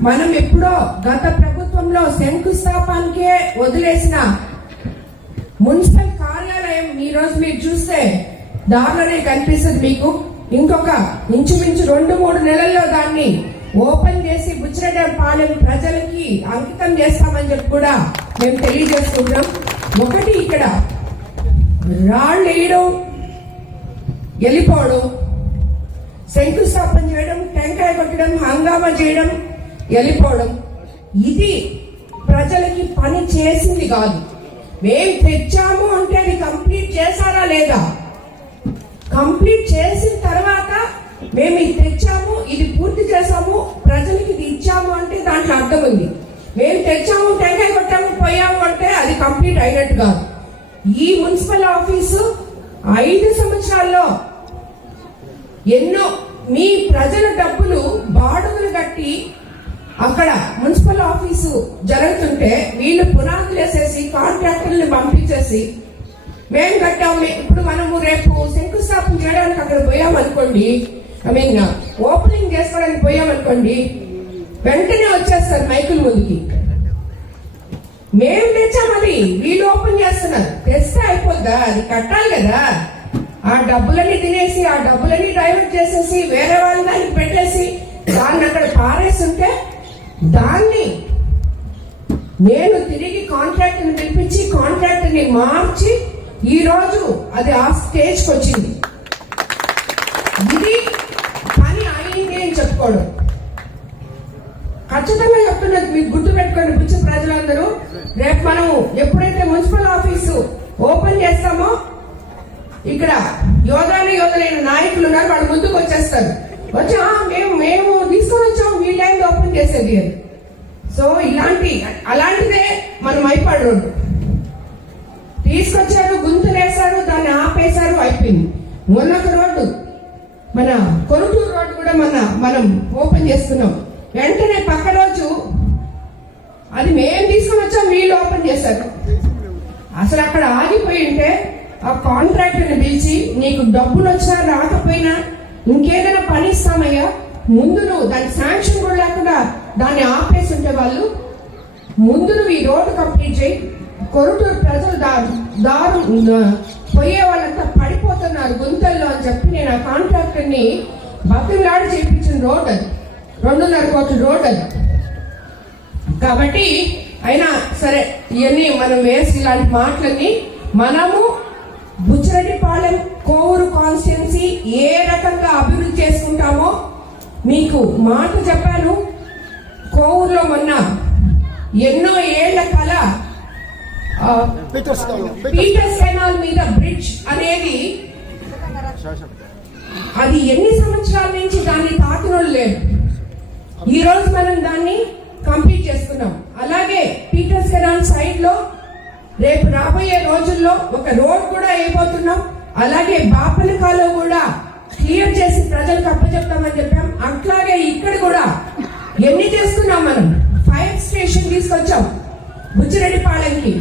మనం ఎప్పుడో గత ప్రభుత్వంలో శంకుస్థాపానికే వదిలేసిన మున్సిపల్ కార్యాలయం ఈ రోజు మీరు చూస్తే దారిలోనే కనిపిస్తుంది మీకు. ఇంకొక ఇంచుమించు రెండు మూడు నెలల్లో దాన్ని ఓపెన్ చేసి బుచ్చిరెడ్డిపాలెం ప్రజలకి అంకితం చేస్తామని చెప్పి కూడా మేము తెలియజేస్తున్నాం ఒకటి ఇక్కడ రాళ్ళు వేయడం వెళ్ళిపోవడం శంకుస్థాపన చేయడం టెంకాయ కొట్టడం హంగామా చేయడం వెళ్ళిపోవడం. ఇది ప్రజలకి పని చేసింది కాదు. మేము తెచ్చాము అంటే అది కంప్లీట్ చేశారా లేదా? కంప్లీట్ చేసిన తర్వాత మేము ఇది తెచ్చాము ఇది పూర్తి చేసాము ప్రజలకి ఇది ఇచ్చాము అంటే దాంట్లో అర్థం ఉంది. మేము తెచ్చాము టెంకాయ కొట్టాము పోయాము అంటే అది కంప్లీట్ అయినట్టు కాదు. ఈ మున్సిపల్ ఆఫీసు ఐదు సంవత్సరాల్లో ఎన్నో మీ ప్రజల డబ్బులు బాడుగులు కట్టి అక్కడ మున్సిపల్ ఆఫీసు జరుగుతుంటే వీళ్ళు పునాదులు వేసేసి కాంట్రాక్టర్ని పంపించేసి మేము కట్టాము. ఇప్పుడు మనము రేపు శంకుస్థాపన చేయడానికి అక్కడ పోయామనుకోండి ఐ మీన్ ఓపెనింగ్ చేసుకోవడానికి పోయామనుకోండి వెంటనే వచ్చేస్తారు మైకుల ముందుకి. మేము తెచ్చామది వీళ్ళు ఓపెన్ చేస్తున్నారు. తెస్తే అయిపోద్దా? అది కట్టాలి కదా. ఆ డబ్బులన్నీ తినేసి ఆ డబ్బులన్నీ డైవర్ట్ చేసేసి వేరే వాళ్ళ దానికి పెట్టేసి దాన్ని అక్కడ పారేస్తుంటే దాన్ని నేను తిరిగి కాంట్రాక్ట్ని పిలిపించి కాంట్రాక్ట్ని మార్చి ఈ రోజు అది ఆ స్టేజ్కి వచ్చింది. ఇది పని అయింది అని చెప్పుకోవడం. ఖచ్చితంగా చెప్తున్నది మీకు గుర్తు పెట్టుకోండి పిచ్చి ప్రజలందరూ. రేపు మనం ఎప్పుడైతే మున్సిపల్ ఆఫీసు ఓపెన్ చేస్తామో ఇక్కడ యోధాని యోధులైన నాయకులు ఉన్నారు వాళ్ళు ముందుకు వచ్చేస్తారు. వచ్చి మేము మేము తీసుకొని వచ్చాం వీళ్ళ ఓపెన్ చేసేది అని సో ఇలాంటి అలాంటిదే మనం అయిపోయాడు రోడ్డు. తీసుకొచ్చారు గుంతులేశారు దాన్ని ఆపేశారు అయిపోయింది. మొన్నొక రోడ్డు మన కొరుటూరు రోడ్డు కూడా మన మనం ఓపెన్ చేస్తున్నాం. వెంటనే పక్క రోజు అది మేము తీసుకొని వచ్చాం వీళ్ళు ఓపెన్ చేశారు. అసలు అక్కడ ఆగిపోయి ఉంటే ఆ కాంట్రాక్టర్ని పిలిచి నీకు డబ్బులు వచ్చినా రాకపోయినా ఇంకేదైనా ఆపేస్తామయ్యా ముందు నువ్వు దాని శాంక్షన్ కూడా లేకుండా దాన్ని ఆపేసి ఉంటే వాళ్ళు ముందు నువ్వు ఈ రోడ్డు కంప్లీట్ చేయి కొరుటూరు ప్రజలు దారు దారు పోయే వాళ్ళంతా పడిపోతున్నారు గుంతల్లో అని చెప్పి నేను ఆ కాంట్రాక్టర్ని బతిలాడి చేయించిన రోడ్ అది. రెండున్నర కోట్ల రోడ్ అది. కాబట్టి అయినా సరే ఇవన్నీ మనం వేసి ఇలాంటి మాటలన్నీ మనము బుచ్చిరెడ్డిపాలెం కోవూరు కాన్స్టిట్యున్సీ ఏ రకంగా అభివృద్ధి చేసుకుంటామో మీకు మాట చెప్పాను. కోవూరులో మొన్న ఎన్నో ఏళ్ళ కళ పీటర్స్ పీటర్ కెనాల్ మీద బ్రిడ్జ్ అనేది అది ఎన్ని సంవత్సరాల నుంచి దాన్ని తాకినోళ్ళు లేరు. ఈ రోజు మనం దాన్ని కంప్లీట్ చేసుకున్నాం. అలాగే పీటర్స్ కెనాల్ సైడ్లో రేపు రాబోయే రోజుల్లో ఒక రోడ్ కూడా వేయబోతున్నాం. అలాగే బాపనకాలో కూడా క్లియర్ చేసి ప్రజలకు అప్పచెప్తామని చెప్పాం. అట్లాగే ఇక్కడ కూడా ఎన్ని చేసుకున్నాం మనం? ఫైర్ స్టేషన్ తీసుకొచ్చాం. బుచ్చిరెడ్డిపాళెంకి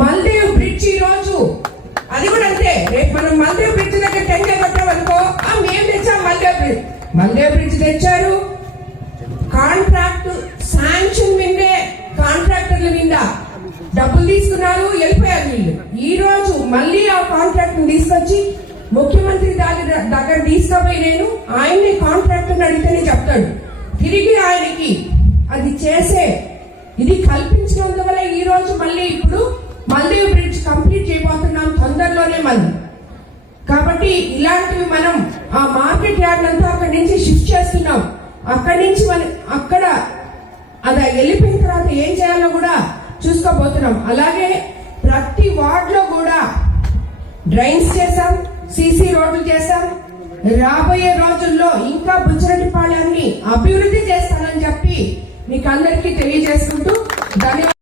మల్దేవ్ బ్రిడ్జ్ ఈ రోజు. అది కూడా అంతే. రేపు మనం మల్దేవ్ బ్రిడ్జ్ దగ్గర టెంకాయ కొట్టాం అనుకో మేము తెచ్చాం మల్దేవ్ బ్రిడ్జ్. మల్దేవ్ బ్రిడ్జ్ తెచ్చారు. కాంట్రాక్ట్ శాంక్షన్ మీదే కాంట్రాక్టర్ల నిండా డబ్బులు తీసుకున్నారు వెళ్ళిపోయారు వీళ్ళు. ఈ రోజు మళ్ళీ ఆ కాంట్రాక్ట్ తీసుకొచ్చి ముఖ్యమంత్రి దగ్గర దగ్గర తీసుకుపోయి నేను ఆయన్ని కాంట్రాక్ట్ అడిగితేనే చెప్తాడు. తిరిగి ఆయనకి అది చేసే ఇది కల్పించినందువల్ల ఈ రోజు మళ్ళీ ఇప్పుడు మళ్ళీ బ్రిడ్జ్ కంప్లీట్ చేయబోతున్నాం తొందరలోనే మనం కాబట్టి ఇలాంటివి మనం ఆ మార్కెట్ యార్డ్ అంతా అక్కడి నుంచి షిఫ్ట్ చేస్తున్నాం. అక్కడి నుంచి మనం అక్కడ అది వెళ్ళిపోయిన తర్వాత ఏం చేయాలో కూడా చూసుకోబోతున్నాం. అలాగే ప్రతి వార్డ్లో కూడా డ్రైన్స్ చేశాం సీసీ రోడ్లు చేశాం. రాబోయే రోజుల్లో ఇంకా బుచ్చరటిపాళ్యాన్ని అభివృద్ధి చేస్తానని చెప్పి మీకు అందరికీ తెలియజేసుకుంటూ ధన్యవాదాలు.